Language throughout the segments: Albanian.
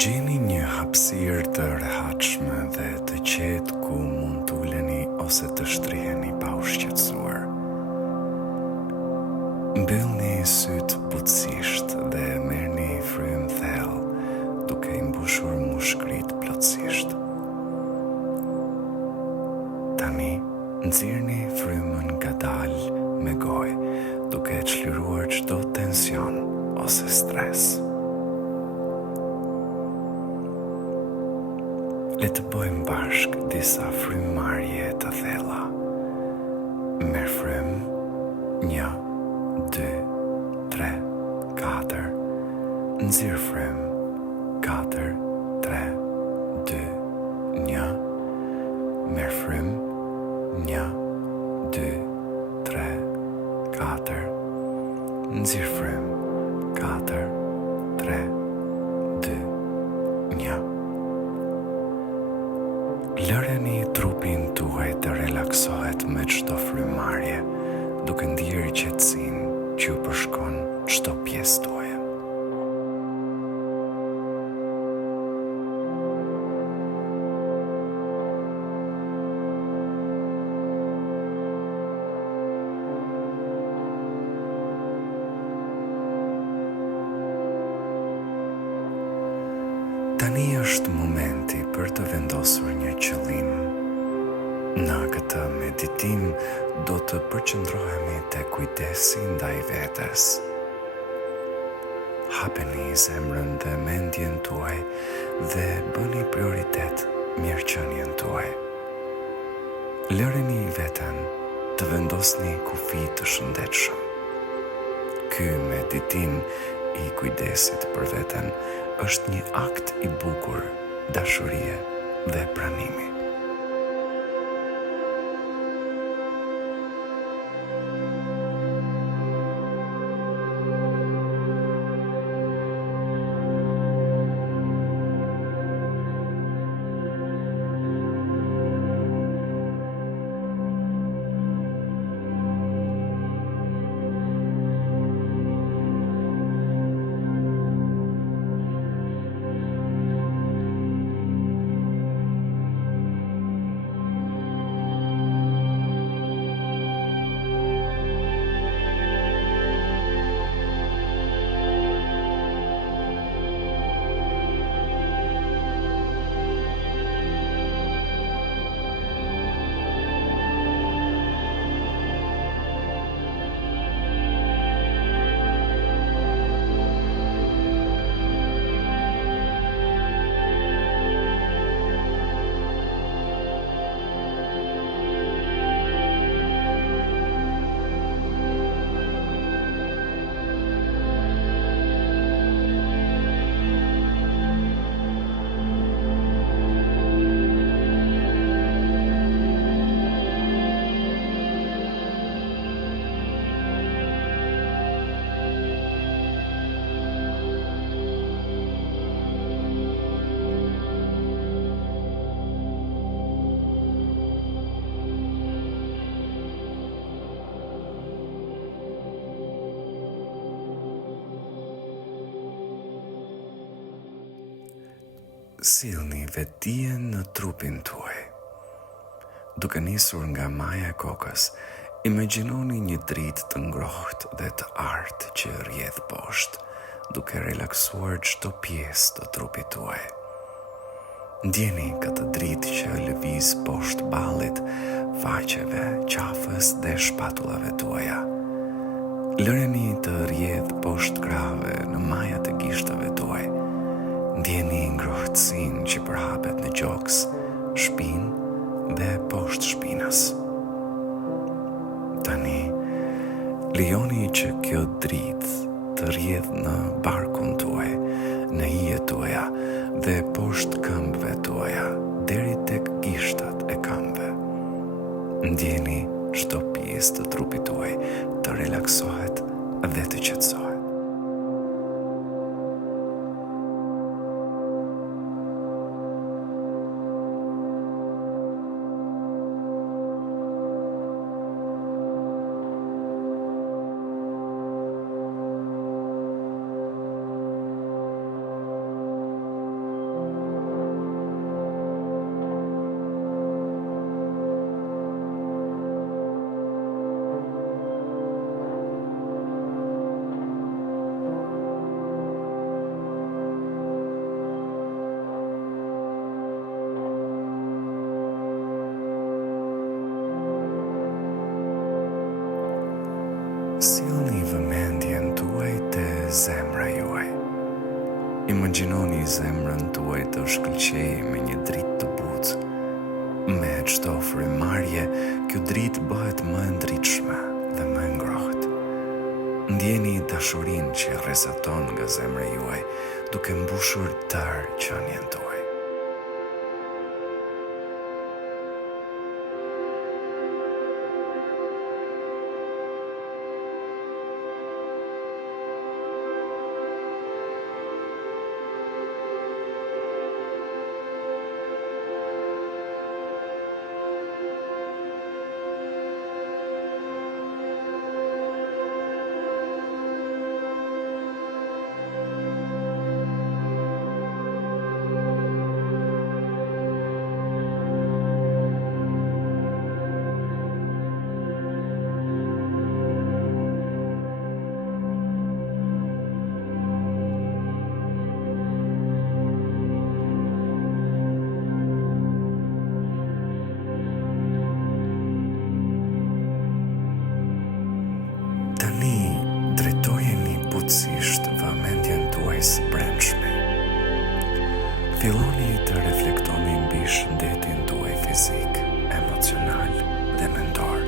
Gjeni një hapësirë të rehatshme dhe të qetë ku mund të uleni ose të shtriheni pa u shqetësuar. Mbyllni sytë butësisht dhe merrni frym thellë, duke i mbushur mushkrit plotësisht. Tani, nxirni frymën ngadalë me gojë, duke çliruar çdo tension ose stres. Le të bëjmë bashkë disa frymëmarrje të thella. Merr frym, 1, 2, 3, 4. Nxirr frym, 4, 3, 2, 1. Merr frym, 1, 2, 3, 4. Nxirr frym, 4, 3, 2, 1. Lëreni trupin tuaj të relaksohet me çdo frymëmarrje, duke ndier qetësinë që ju përshkon çdo pjesë tuaje. Tani është momenti për të vendosur një qëllim. Në këtë meditim do të përqendrohemi te kujdesi ndaj vetes. Hapeni zemrën dhe mendjen tuaj dhe bëni prioritet mirëqenien tuaj. Lëreni veten të vendosni kufi të shëndetshëm. Ky meditim i kujdesit për veten është një akt i bukur dashurie dhe pranimi. Sillni vetdijen në trupin tuaj. Duke nisur nga maja e kokës, imagjinoni një dritë të ngrohtë dhe të artë që rrjedh poshtë, duke relaksuar çdo pjesë të trupit tuaj. Ndjeni këtë dritë që lëviz poshtë ballit, faqeve, qafës dhe shpatullave tuaja. Lëreni të rrjedh poshtë krave në majat e gishtave tuaj. Ndjeni ngrohtësinë që përhapet në gjoks, shpinë dhe poshtë shpinës. Tani, lejoni që kjo dritë të rrjedh në barkun tuaj, në hijet tuaja dhe poshtë këmbëve tuaja, deri tek gishtat e këmbëve. Ndjeni çdo pjesë të trupit tuaj të relaksohet dhe të qetësohet. zemra juaj. Imagjinoni zemrën tuaj të shkëlqejë me një dritë të butë. Me çdo frymarrje, kjo dritë bëhet më e ndritshme dhe më e ngrohtë. Ndjeni dashurinë që rrezaton nga zemra juaj, duke mbushur tërë qenien tuaj. Drejtojeni butësisht vëmendjen tuaj së brendshme. Filloni të reflektoni mbi shëndetin tuaj fizik, emocional dhe mendor.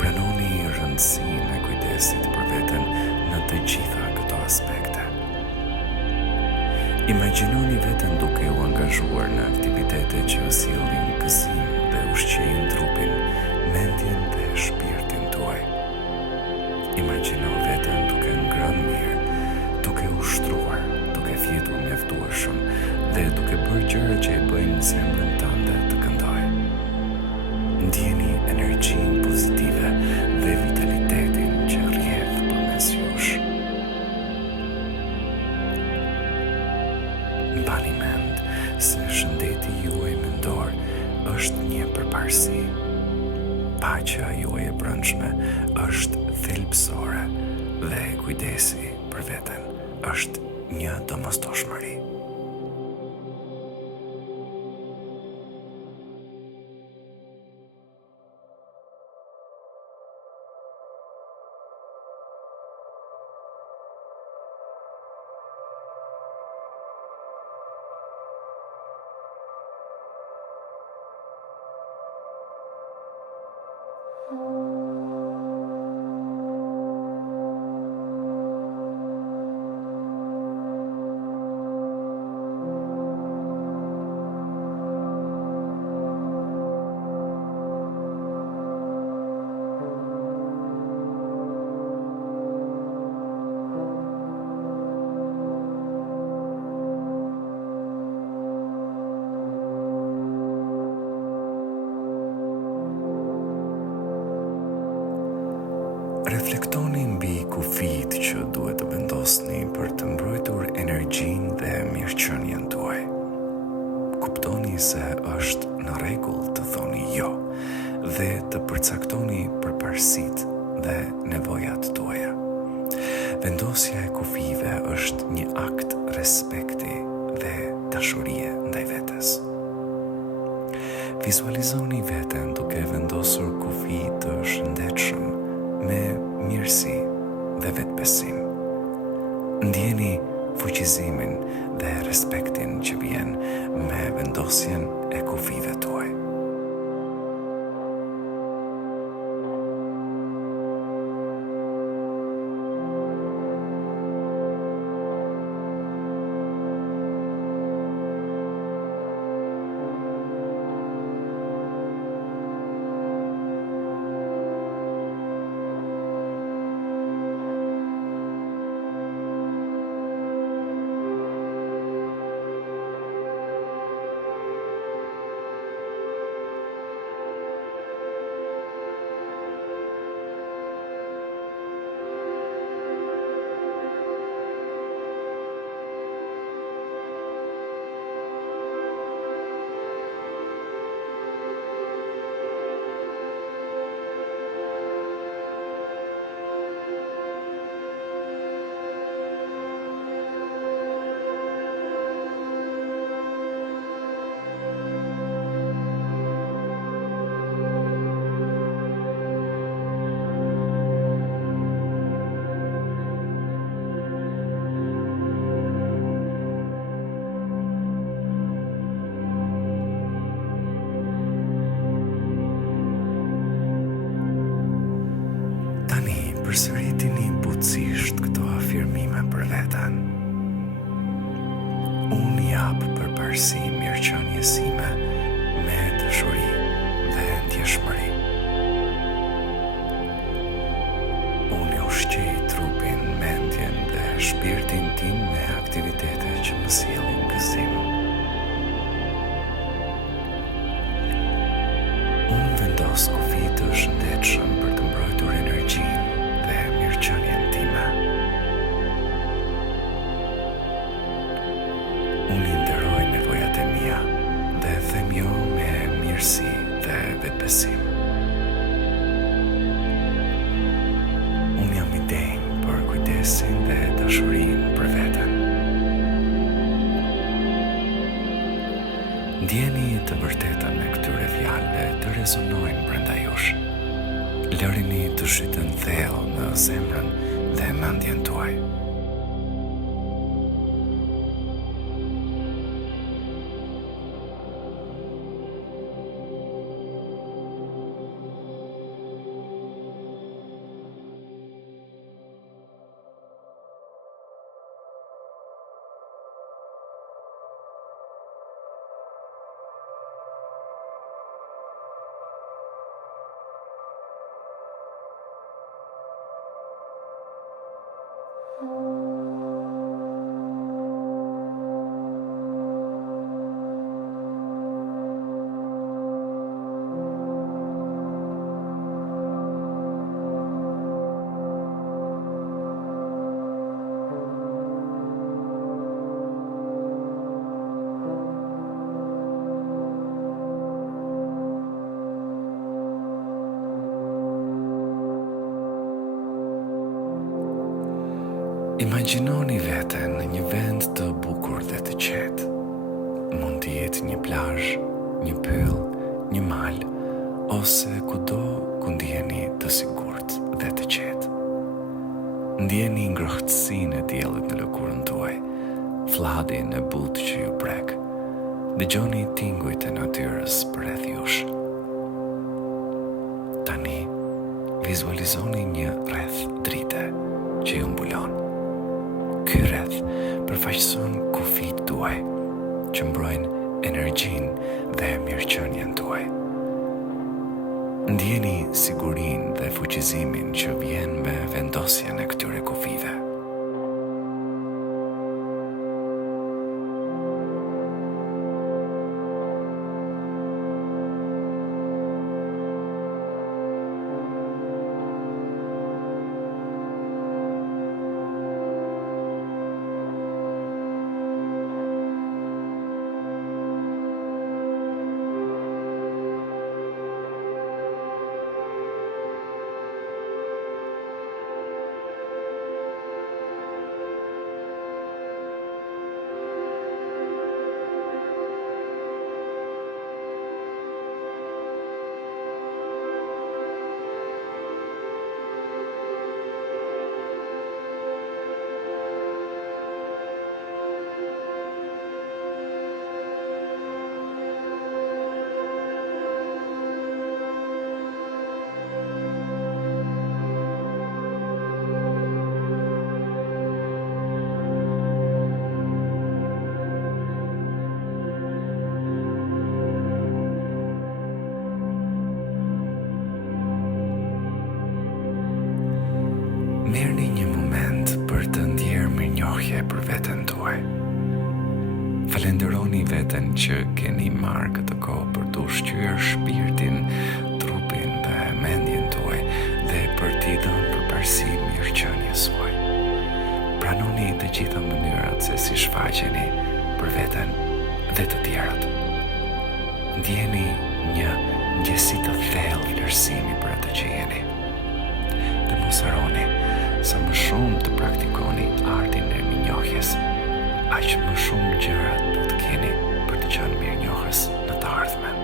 Pranoni rëndësinë e kujdesit për veten në të gjitha këto aspekte. Imagjinoni veten duke u angazhuar në aktivitete që sillin gëzim dhe ushqejnë trupin, mendjen dhe shpirtin tuaj. Imagjino veten duke ngrënë mirë, duke ushtruar, duke fjetur mjaftueshëm dhe duke bërë gjëra që e bëjnë zemrën tënde të këndojë. Ndjeni energjinë pozitive dhe vitalitetin që rrjedh përmes jush. Mbani mend se shëndeti juaj mendor është një përparësi. Paqja juaj e brendshme është thelbësore dhe kujdesi për veten është një domosdoshmëri. Reflektoni mbi kufijtë që duhet të vendosni për të mbrojtur energjinë dhe mirëqenien tuaj. Kuptoni se është në rregull të thoni jo dhe të përcaktoni përparësitë dhe nevojat tuaja. Vendosja e kufijve është një akt respekti dhe dashurie ndaj vetes. Vizualizoni veten duke vendosur kufi të shëndetshëm me mirësi dhe vetbesim. Ndjeni fuqizimin dhe respektin që vjen me vendosjen e kufive tuaj. përsëritini butësisht këto afirmime për veten. Unë jap përparësi mirëqenies sime me dashuri dhe ndjeshmëri. Unë ushqej trupin, mendjen dhe shpirtin tim me aktivitete që më sjellin gëzim. Unë vendos kufi të shëndetshëm për të mbrojtur energjinë dhe mirëqenien time. Unë i nderoj nevojat e mia dhe them jo me mirësi dhe vetbesim. Unë jam i denjë për kujdesin dhe dashurinë për veten. Ndjeni të vërtetën e këtyre fjalëve të rezonojnë brenda jush. Lërini të shitën thellë në zemrën dhe mendjen tuaj. Imagjinoni veten në një vend të bukur dhe të qetë. Mund të jetë një plazh, një pyll, një mal, ose kudo ku ndjeni të sigurt dhe të qetë. Ndjeni ngrohtësinë e diellit në lëkurën tuaj, fladin e butë që ju prek. Dëgjoni tingujt e natyrës përreth jush. Tani, vizualizoni një rreth drite që ju mbulon. Ky rreth përfaqëson kufit tuaj, që mbrojnë energjinë dhe mirëqenien tuaj. Ndjeni sigurinë dhe fuqizimin që vjen me vendosjen e këtyre kufive. Merrni një moment për të ndjerë mirënjohje për veten tuaj. Falenderoni veten që keni marrë këtë kohë për të ushqyer shpirtin, trupin dhe mendjen tuaj dhe për t'i dhënë përparësi mirëqenies suaj. Pranoni të gjitha mënyrat se si shfaqeni për veten dhe të tjerat. Ndjeni një ndjesi të thellë vlerësimi për atë që jeni. Dhe mos harroni sa më shumë të praktikoni artin e mirënjohjes, aq më shumë gjëra do të keni për të qenë mirënjohës në të ardhmen.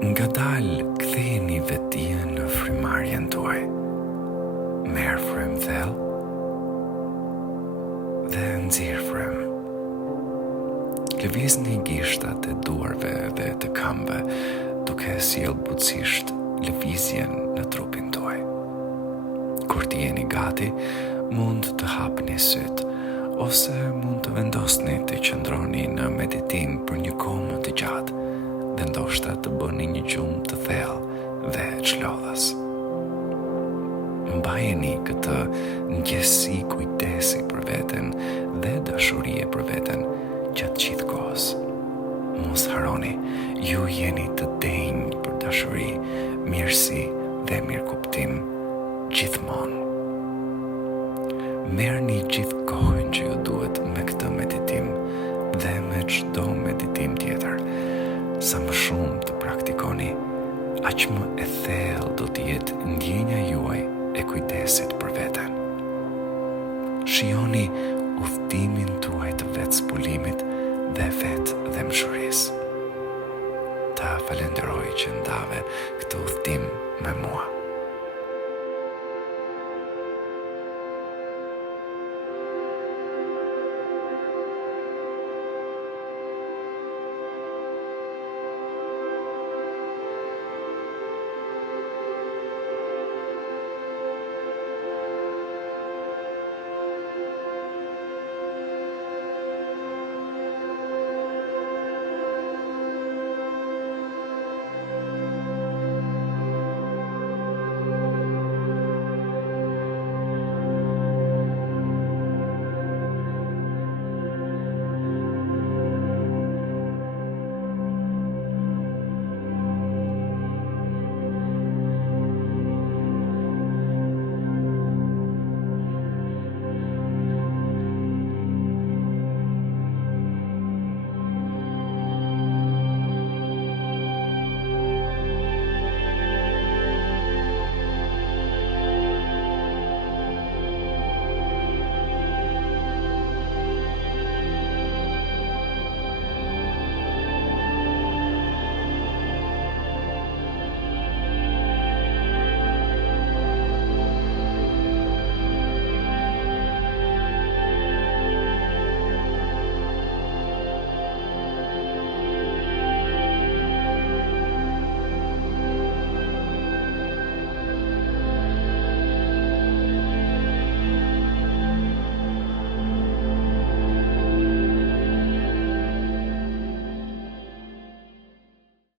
Ngadalë ktheheni vetdijen në frymarrjen tuaj. Merë frym thellë dhe nxirr frym. Lëvizni gishtat e duarve dhe të këmbëve, duke sjellë butësisht lëvizjen në trupin tuaj. Kur të jeni gati, mund të hapni syt, ose mund të vendosni të qëndroni në meditim për një kohë më të gjatë, dhe ndoshta të bëni një gjumë të thellë dhe çlodhës. Mbajeni këtë ndjesi kujdesi për veten dhe dashurie për veten gjatë gjithë kohës. Mos harroni, ju jeni të denjë për dashuri, mirësi dhe mirëkuptim gjithmonë. Merrni gjithë kohën që ju duhet me këtë meditim dhe me çdo meditim tjetër. Sa më shumë të praktikoni, aq më e thellë do të jetë ndjenja juaj e kujdesit për veten. Shijoni udhëtimin tuaj të vetëzbulimit dhe vetëdhemshurisë. Ta falenderoj që ndave këtë udhëtim me mua.